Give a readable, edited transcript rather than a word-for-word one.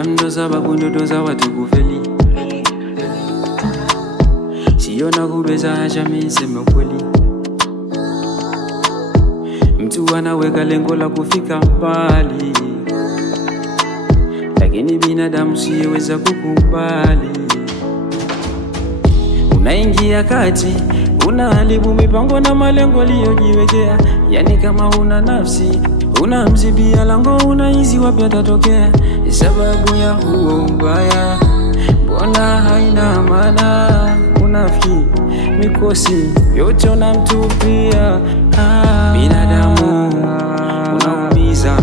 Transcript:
Binadamu ndo sababu ndoto za watu kufeli. Siona kubeza acha mimi niseme ukweli. Mtu anaweka lengo la kufika mbali, lakini binadamu siyeweza kukubali. Unaingia kati, unaharibu mipango na malengo liyojiwekea. Yani kama una nafsi, unamzibia lango, unaizi wapi atatokea. Sababu ya huo ubaya, mbona haina maana. Unafiki, mikosi, yote unamtupia. Binadamu unaumiza